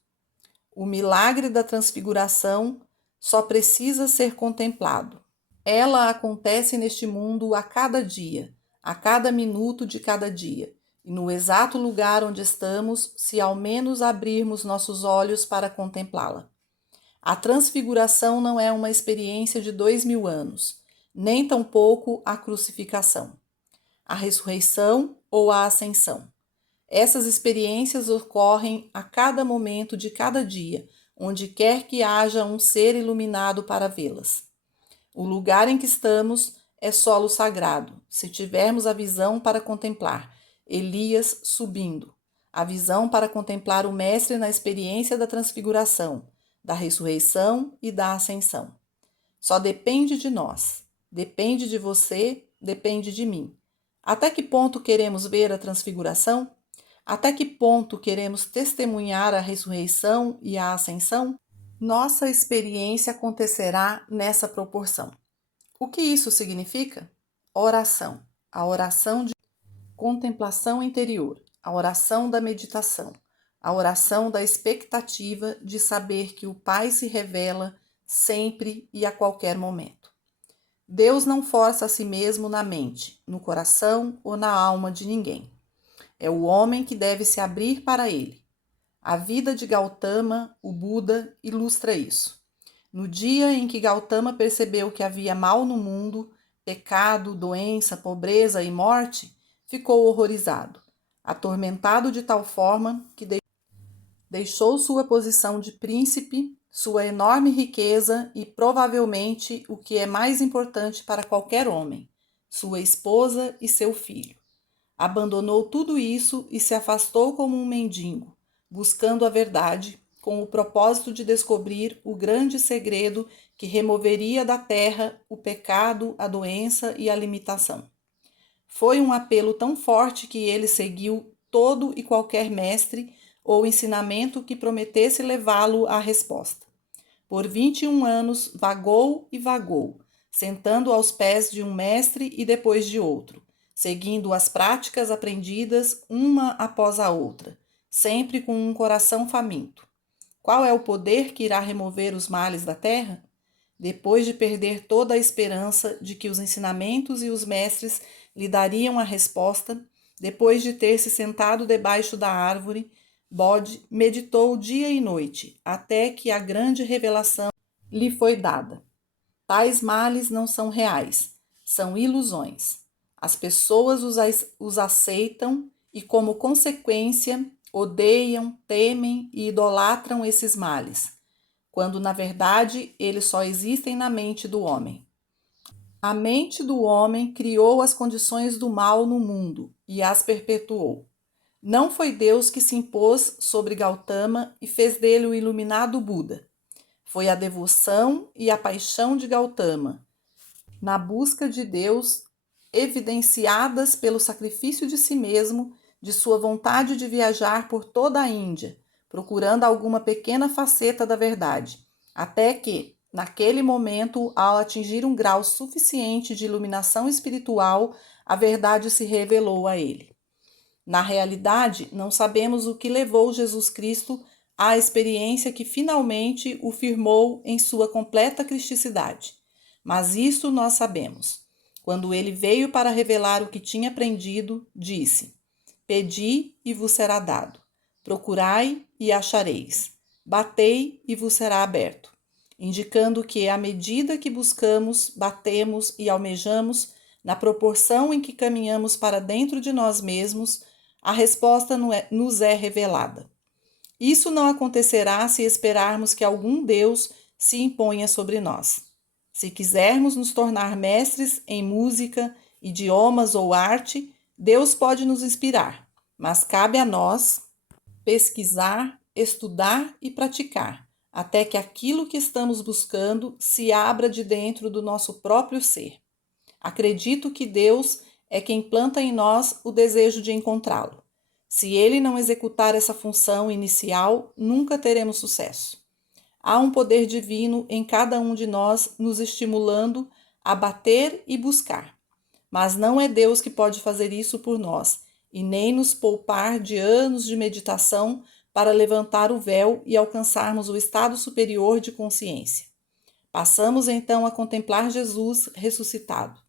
O milagre da transfiguração só precisa ser contemplado. Ela acontece neste mundo a cada dia, a cada minuto de cada dia, e no exato lugar onde estamos, se ao menos abrirmos nossos olhos para contemplá-la. A transfiguração não é uma experiência de 2000 anos, nem tampouco a crucificação, a ressurreição ou a ascensão. Essas experiências ocorrem a cada momento de cada dia, onde quer que haja um ser iluminado para vê-las. O lugar em que estamos é solo sagrado, se tivermos a visão para contemplar Elias subindo, a visão para contemplar o Mestre na experiência da transfiguração, da ressurreição e da ascensão. Só depende de nós, depende de você, depende de mim. Até que ponto queremos ver a transfiguração? Até que ponto queremos testemunhar a ressurreição e a ascensão? Nossa experiência acontecerá nessa proporção. O que isso significa? Oração. A oração de contemplação interior, a oração da meditação, a oração da expectativa de saber que o Pai se revela sempre e a qualquer momento. Deus não força a si mesmo na mente, no coração ou na alma de ninguém. É o homem que deve se abrir para ele. A vida de Gautama, o Buda, ilustra isso. No dia em que Gautama percebeu que havia mal no mundo, pecado, doença, pobreza e morte, ficou horrorizado, atormentado de tal forma que deixou sua posição de príncipe, sua enorme riqueza e, provavelmente, o que é mais importante para qualquer homem, sua esposa e seu filho. Abandonou tudo isso e se afastou como um mendigo, buscando a verdade, com o propósito de descobrir o grande segredo que removeria da terra o pecado, a doença e a limitação. Foi um apelo tão forte que ele seguiu todo e qualquer mestre ou ensinamento que prometesse levá-lo à resposta. Por 21 anos vagou e vagou, sentando aos pés de um mestre e depois de outro, seguindo as práticas aprendidas uma após a outra, sempre com um coração faminto. Qual é o poder que irá remover os males da terra? Depois de perder toda a esperança de que os ensinamentos e os mestres lhe dariam a resposta, depois de ter se sentado debaixo da árvore, Bode meditou dia e noite, até que a grande revelação lhe foi dada. Tais males não são reais, são ilusões. As pessoas os aceitam e, como consequência, odeiam, temem e idolatram esses males, quando na verdade eles só existem na mente do homem. A mente do homem criou as condições do mal no mundo e as perpetuou. Não foi Deus que se impôs sobre Gautama e fez dele o iluminado Buda. Foi a devoção e a paixão de Gautama, na busca de Deus, evidenciadas pelo sacrifício de si mesmo, de sua vontade de viajar por toda a Índia, procurando alguma pequena faceta da verdade, até que, naquele momento, ao atingir um grau suficiente de iluminação espiritual, a verdade se revelou a ele. Na realidade, não sabemos o que levou Jesus Cristo à experiência que finalmente o firmou em sua completa cristicidade. Mas isto nós sabemos. Quando ele veio para revelar o que tinha aprendido, disse: Pedi e vos será dado. Procurai e achareis. Batei e vos será aberto. Indicando que, à medida que buscamos, batemos e almejamos, na proporção em que caminhamos para dentro de nós mesmos, a resposta nos é revelada. Isso não acontecerá se esperarmos que algum Deus se imponha sobre nós. Se quisermos nos tornar mestres em música, idiomas ou arte, Deus pode nos inspirar, mas cabe a nós pesquisar, estudar e praticar, até que aquilo que estamos buscando se abra de dentro do nosso próprio ser. Acredito que Deus é quem planta em nós o desejo de encontrá-lo. Se ele não executar essa função inicial, nunca teremos sucesso. Há um poder divino em cada um de nós nos estimulando a bater e buscar. Mas não é Deus que pode fazer isso por nós, e nem nos poupar de anos de meditação para levantar o véu e alcançarmos o estado superior de consciência. Passamos então a contemplar Jesus ressuscitado.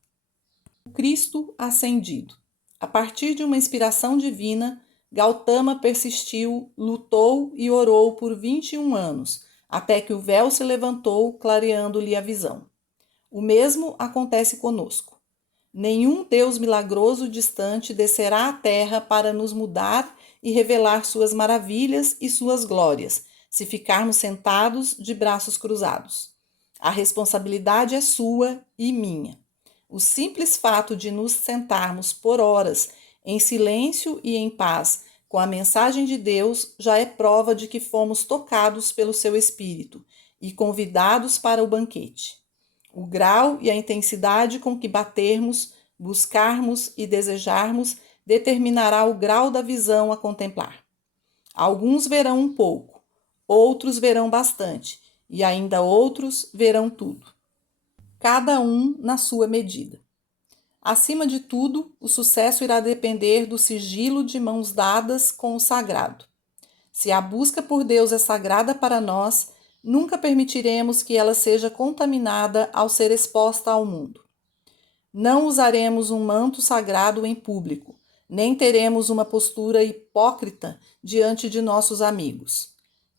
O Cristo ascendido. A partir de uma inspiração divina, Gautama persistiu, lutou e orou por 21 anos, até que o véu se levantou, clareando-lhe a visão. O mesmo acontece conosco. Nenhum Deus milagroso distante descerá à terra para nos mudar e revelar suas maravilhas e suas glórias, se ficarmos sentados de braços cruzados. A responsabilidade é sua e minha. O simples fato de nos sentarmos por horas em silêncio e em paz com a mensagem de Deus já é prova de que fomos tocados pelo seu Espírito e convidados para o banquete. O grau e a intensidade com que batermos buscarmos e desejarmos determinará o grau da visão a contemplar. Alguns verão um pouco, outros verão bastante, e ainda outros verão tudo. Cada um na sua medida. Acima de tudo, o sucesso irá depender do sigilo de mãos dadas com o sagrado. Se a busca por Deus é sagrada para nós, nunca permitiremos que ela seja contaminada ao ser exposta ao mundo. Não usaremos um manto sagrado em público, nem teremos uma postura hipócrita diante de nossos amigos.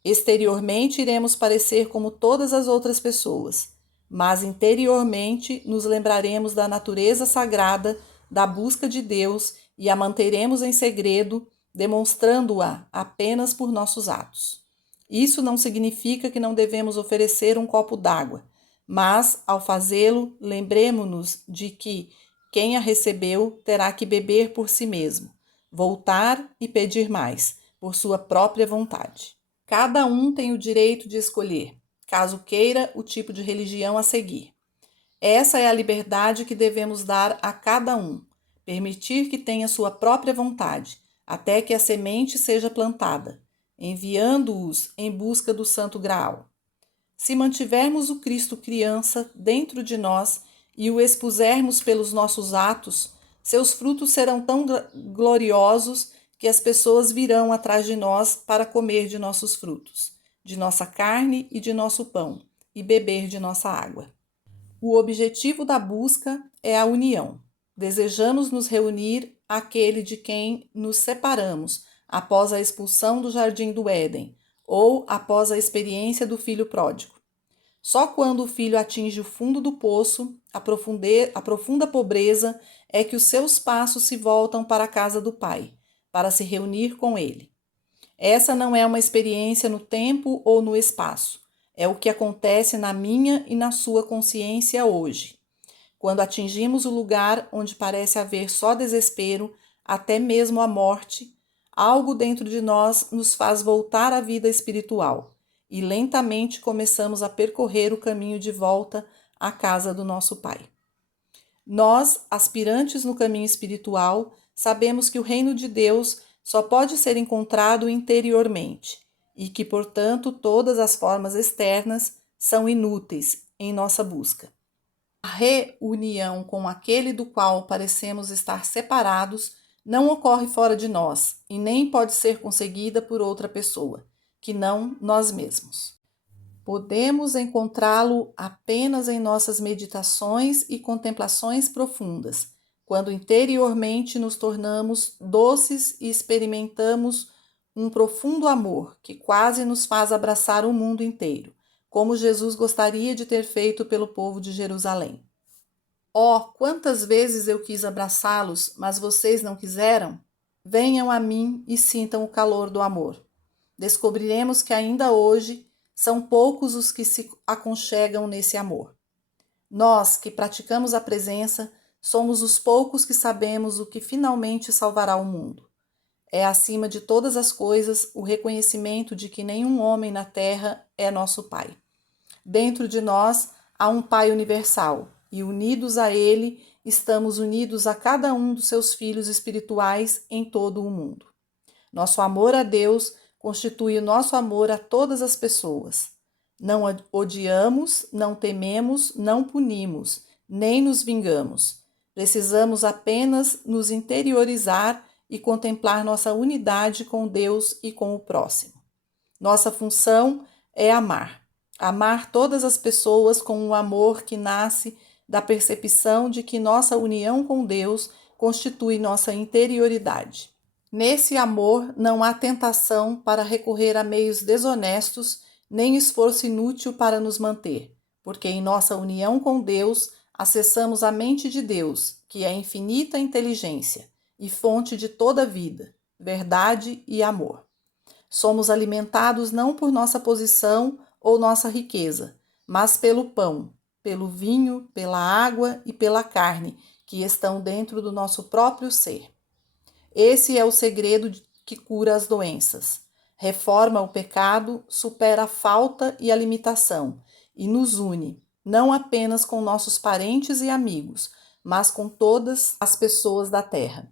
Exteriormente iremos parecer como todas as outras pessoas, mas interiormente nos lembraremos da natureza sagrada, da busca de Deus e a manteremos em segredo, demonstrando-a apenas por nossos atos. Isso não significa que não devemos oferecer um copo d'água, mas, ao fazê-lo, lembremo-nos de que quem a recebeu terá que beber por si mesmo, voltar e pedir mais, por sua própria vontade. Cada um tem o direito de escolher, caso queira, o tipo de religião a seguir. Essa é a liberdade que devemos dar a cada um, permitir que tenha sua própria vontade, até que a semente seja plantada, enviando-os em busca do Santo Graal. Se mantivermos o Cristo criança dentro de nós e o expusermos pelos nossos atos, seus frutos serão tão gloriosos que as pessoas virão atrás de nós para comer de nossos frutos, de nossa carne e de nosso pão, e beber de nossa água. O objetivo da busca é a união. Desejamos nos reunir àquele de quem nos separamos após a expulsão do jardim do Éden, ou após a experiência do filho pródigo. Só quando o filho atinge o fundo do poço, a profunda pobreza, é que os seus passos se voltam para a casa do Pai, para se reunir com ele. Essa não é uma experiência no tempo ou no espaço. É o que acontece na minha e na sua consciência hoje. Quando atingimos o lugar onde parece haver só desespero, até mesmo a morte, algo dentro de nós nos faz voltar à vida espiritual e lentamente começamos a percorrer o caminho de volta à casa do nosso Pai. Nós, aspirantes no caminho espiritual, sabemos que o reino de Deus só pode ser encontrado interiormente e que, portanto, todas as formas externas são inúteis em nossa busca. A reunião com aquele do qual parecemos estar separados não ocorre fora de nós e nem pode ser conseguida por outra pessoa, que não nós mesmos. Podemos encontrá-lo apenas em nossas meditações e contemplações profundas, quando interiormente nos tornamos doces e experimentamos um profundo amor que quase nos faz abraçar o mundo inteiro, como Jesus gostaria de ter feito pelo povo de Jerusalém. Oh, quantas vezes eu quis abraçá-los, mas vocês não quiseram? Venham a mim e sintam o calor do amor. Descobriremos que ainda hoje são poucos os que se aconchegam nesse amor. Nós, que praticamos a presença, somos os poucos que sabemos o que finalmente salvará o mundo. É, acima de todas as coisas, o reconhecimento de que nenhum homem na terra é nosso Pai. Dentro de nós há um Pai universal, e unidos a Ele, estamos unidos a cada um dos seus filhos espirituais em todo o mundo. Nosso amor a Deus constitui o nosso amor a todas as pessoas. Não odiamos, não tememos, não punimos, nem nos vingamos. Precisamos apenas nos interiorizar e contemplar nossa unidade com Deus e com o próximo. Nossa função é amar. Amar todas as pessoas com um amor que nasce da percepção de que nossa união com Deus constitui nossa interioridade. Nesse amor não há tentação para recorrer a meios desonestos, nem esforço inútil para nos manter, porque em nossa união com Deus acessamos a mente de Deus, que é infinita inteligência e fonte de toda vida, verdade e amor. Somos alimentados não por nossa posição ou nossa riqueza, mas pelo pão, pelo vinho, pela água e pela carne que estão dentro do nosso próprio ser. Esse é o segredo que cura as doenças, reforma o pecado, supera a falta e a limitação e nos une, não apenas com nossos parentes e amigos, mas com todas as pessoas da terra,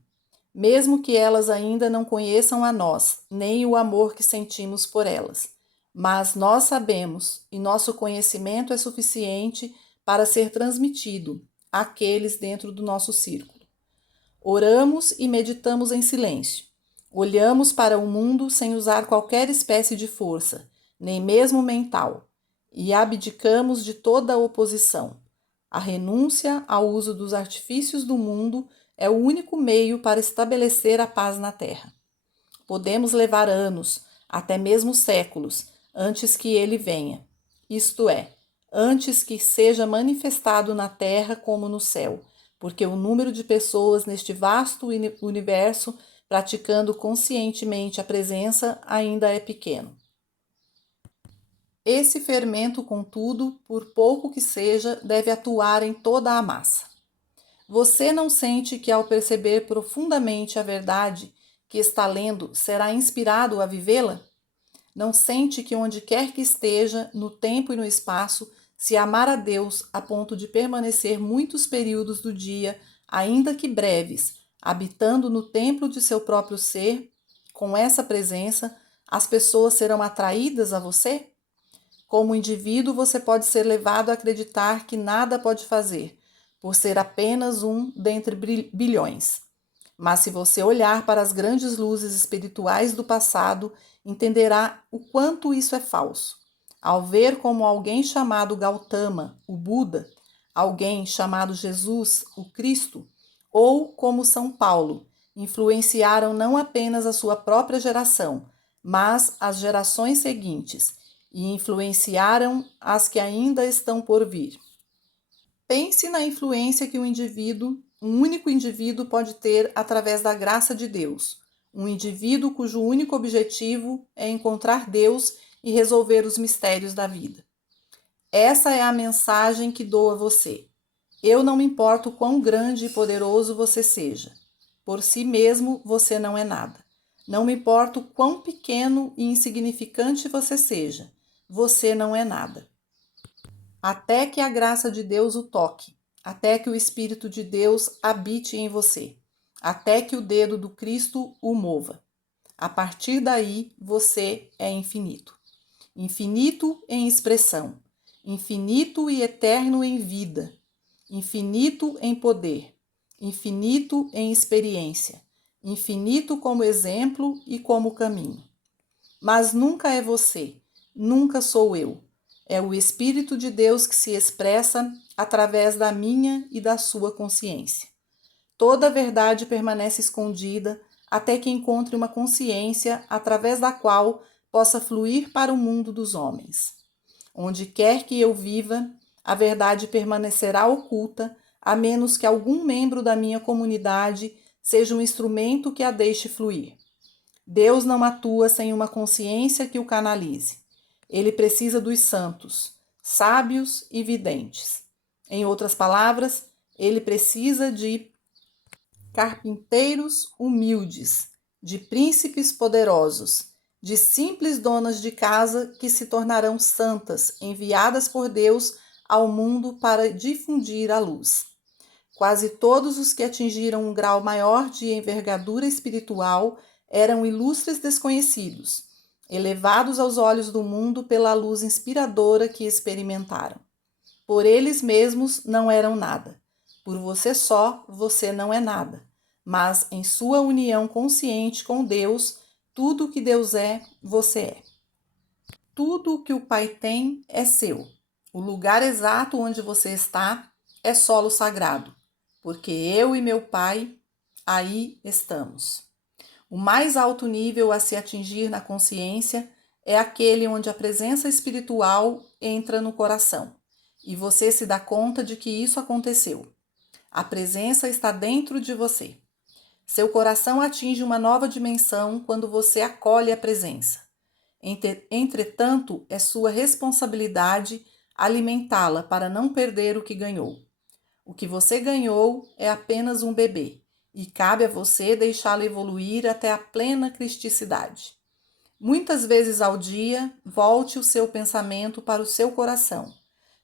mesmo que elas ainda não conheçam a nós, nem o amor que sentimos por elas. Mas nós sabemos, e nosso conhecimento é suficiente para ser transmitido àqueles dentro do nosso círculo. Oramos e meditamos em silêncio. Olhamos para o mundo sem usar qualquer espécie de força, nem mesmo mental, e abdicamos de toda a oposição. A renúncia ao uso dos artifícios do mundo é o único meio para estabelecer a paz na Terra. Podemos levar anos, até mesmo séculos, antes que ele venha, isto é, antes que seja manifestado na Terra como no céu, porque o número de pessoas neste vasto universo praticando conscientemente a presença ainda é pequeno. Esse fermento, contudo, por pouco que seja, deve atuar em toda a massa. Você não sente que, ao perceber profundamente a verdade que está lendo, será inspirado a vivê-la? Não sente que, onde quer que esteja, no tempo e no espaço, se amar a Deus a ponto de permanecer muitos períodos do dia, ainda que breves, habitando no templo de seu próprio ser, com essa presença, as pessoas serão atraídas a você? Como indivíduo, você pode ser levado a acreditar que nada pode fazer, por ser apenas um dentre bilhões. Mas se você olhar para as grandes luzes espirituais do passado, entenderá o quanto isso é falso. Ao ver como alguém chamado Gautama, o Buda, alguém chamado Jesus, o Cristo, ou como São Paulo, influenciaram não apenas a sua própria geração, mas as gerações seguintes, e influenciaram as que ainda estão por vir. Pense na influência que um único indivíduo pode ter através da graça de Deus. Um indivíduo cujo único objetivo é encontrar Deus e resolver os mistérios da vida. Essa é a mensagem que dou a você. Eu não me importo quão grande e poderoso você seja. Por si mesmo, você não é nada. Não me importo quão pequeno e insignificante você seja. Você não é nada. Até que a graça de Deus o toque, até que o Espírito de Deus habite em você, até que o dedo do Cristo o mova. A partir daí, você é infinito. Infinito em expressão, infinito e eterno em vida, infinito em poder, infinito em experiência, infinito como exemplo e como caminho. Mas nunca é você, nunca sou eu. É o Espírito de Deus que se expressa através da minha e da sua consciência. Toda a verdade permanece escondida até que encontre uma consciência através da qual possa fluir para o mundo dos homens. Onde quer que eu viva, a verdade permanecerá oculta, a menos que algum membro da minha comunidade seja um instrumento que a deixe fluir. Deus não atua sem uma consciência que o canalize. Ele precisa dos santos, sábios e videntes. Em outras palavras, ele precisa de carpinteiros humildes, de príncipes poderosos, de simples donas de casa que se tornarão santas, enviadas por Deus ao mundo para difundir a luz. Quase todos os que atingiram um grau maior de envergadura espiritual eram ilustres desconhecidos, elevados aos olhos do mundo pela luz inspiradora que experimentaram. Por eles mesmos não eram nada. Por você só, você não é nada. Mas em sua união consciente com Deus, tudo o que Deus é, você é. Tudo o que o Pai tem é seu. O lugar exato onde você está é solo sagrado, porque eu e meu Pai aí estamos. O mais alto nível a se atingir na consciência é aquele onde a presença espiritual entra no coração e você se dá conta de que isso aconteceu. A presença está dentro de você. Seu coração atinge uma nova dimensão quando você acolhe a presença. Entretanto, é sua responsabilidade alimentá-la para não perder o que ganhou. O que você ganhou é apenas um bebê. E cabe a você deixá-lo evoluir até a plena cristicidade. Muitas vezes ao dia, volte o seu pensamento para o seu coração.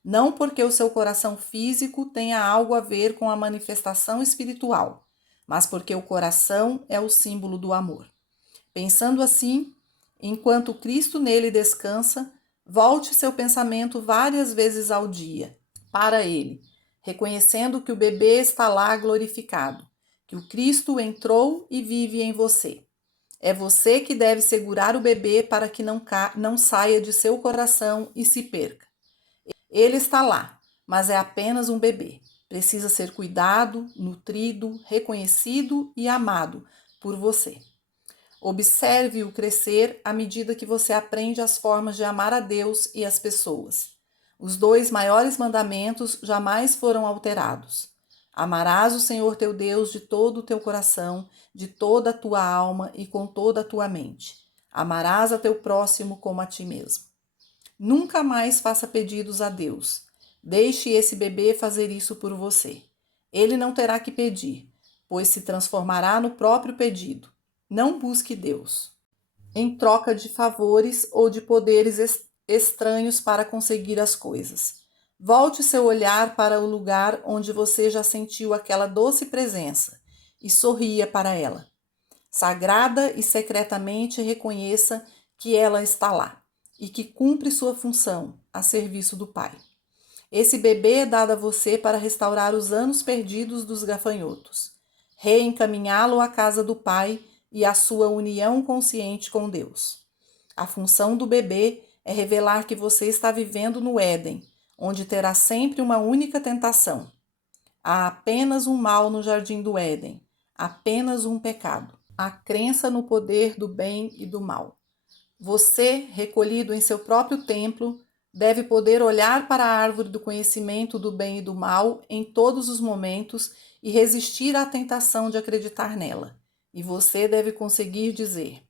não porque o seu coração físico tenha algo a ver com a manifestação espiritual, mas porque o coração é o símbolo do amor. Pensando assim, enquanto Cristo nele descansa, volte seu pensamento várias vezes ao dia para ele, reconhecendo que o bebê está lá glorificado, que o Cristo entrou e vive em você. É você que deve segurar o bebê para que não saia de seu coração e se perca. Ele está lá, mas é apenas um bebê. Precisa ser cuidado, nutrido, reconhecido e amado por você. Observe-o crescer à medida que você aprende as formas de amar a Deus e as pessoas. Os 2 maiores mandamentos jamais foram alterados. Amarás o Senhor teu Deus de todo o teu coração, de toda a tua alma e com toda a tua mente. Amarás a teu próximo como a ti mesmo. Nunca mais faça pedidos a Deus. Deixe esse bebê fazer isso por você. Ele não terá que pedir, pois se transformará no próprio pedido. Não busque Deus em troca de favores ou de poderes estranhos para conseguir as coisas. Volte seu olhar para o lugar onde você já sentiu aquela doce presença e sorria para ela. Sagrada e secretamente reconheça que ela está lá e que cumpre sua função a serviço do Pai. Esse bebê é dado a você para restaurar os anos perdidos dos gafanhotos, reencaminhá-lo à casa do Pai e à sua união consciente com Deus. A função do bebê é revelar que você está vivendo no Éden, onde terá sempre uma única tentação. Há apenas um mal no jardim do Éden, apenas um pecado, a crença no poder do bem e do mal. Você, recolhido em seu próprio templo, deve poder olhar para a árvore do conhecimento do bem e do mal em todos os momentos e resistir à tentação de acreditar nela. E você deve conseguir dizer: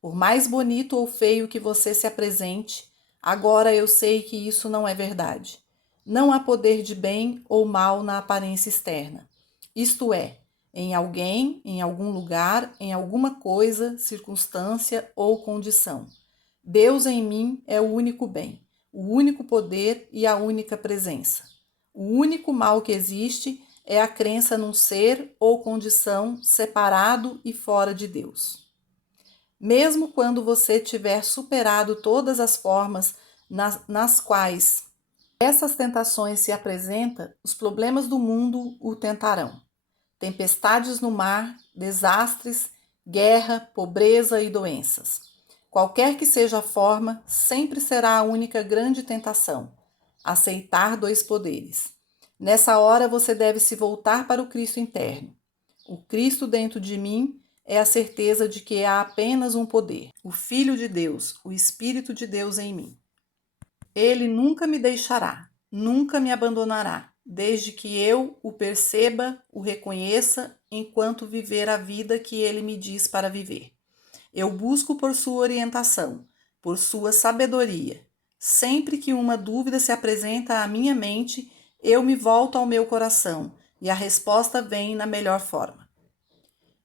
por mais bonito ou feio que você se apresente, agora eu sei que isso não é verdade. Não há poder de bem ou mal na aparência externa. Isto é, em alguém, em algum lugar, em alguma coisa, circunstância ou condição. Deus em mim é o único bem, o único poder e a única presença. O único mal que existe é a crença num ser ou condição separado e fora de Deus. Mesmo quando você tiver superado todas as formas nas quais essas tentações se apresentam, os problemas do mundo o tentarão. Tempestades no mar, desastres, guerra, pobreza e doenças. Qualquer que seja a forma, sempre será a única grande tentação: aceitar 2 poderes. Nessa hora você deve se voltar para o Cristo interno. O Cristo dentro de mim é a certeza de que há apenas um poder, o Filho de Deus, o Espírito de Deus em mim. Ele nunca me deixará, nunca me abandonará, desde que eu o perceba, o reconheça, enquanto viver a vida que ele me diz para viver. Eu busco por sua orientação, por sua sabedoria. Sempre que uma dúvida se apresenta à minha mente, eu me volto ao meu coração e a resposta vem na melhor forma.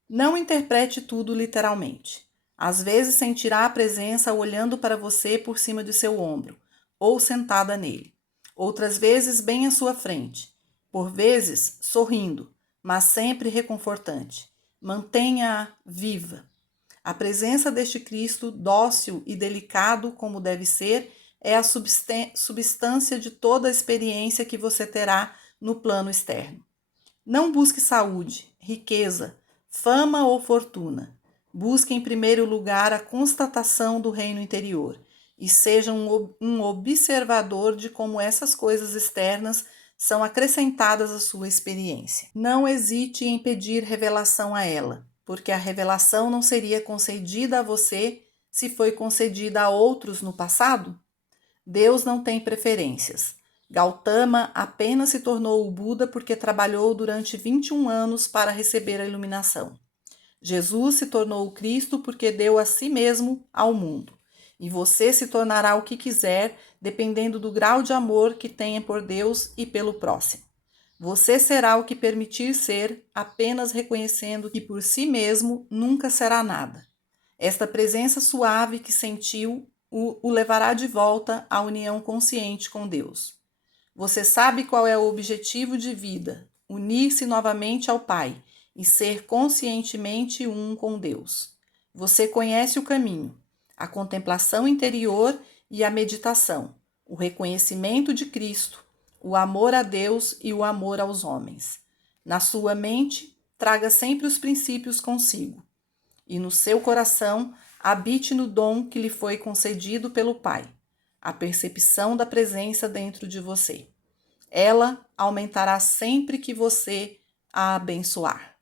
Não interprete tudo literalmente. Às vezes sentirá a presença olhando para você por cima de seu ombro, ou sentada nele. Outras vezes bem à sua frente. Por vezes sorrindo, mas sempre reconfortante. Mantenha-a viva. A presença deste Cristo, dócil e delicado como deve ser, é a substância de toda a experiência que você terá no plano externo. Não busque saúde, riqueza, fama ou fortuna. Busque em primeiro lugar a constatação do reino interior e seja um observador de como essas coisas externas são acrescentadas à sua experiência. Não hesite em pedir revelação a ela, porque a revelação não seria concedida a você se foi concedida a outros no passado? Deus não tem preferências. Gautama apenas se tornou o Buda porque trabalhou durante 21 anos para receber a iluminação. Jesus se tornou o Cristo porque deu a si mesmo ao mundo. E você se tornará o que quiser, dependendo do grau de amor que tenha por Deus e pelo próximo. Você será o que permitir ser, apenas reconhecendo que por si mesmo nunca será nada. Esta presença suave que sentiu o levará de volta à união consciente com Deus. Você sabe qual é o objetivo de vida: unir-se novamente ao Pai e ser conscientemente um com Deus. Você conhece o caminho, a contemplação interior e a meditação, o reconhecimento de Cristo, o amor a Deus e o amor aos homens. Na sua mente, traga sempre os princípios consigo, e no seu coração habite no dom que lhe foi concedido pelo Pai, a percepção da presença dentro de você. Ela aumentará sempre que você a abençoar.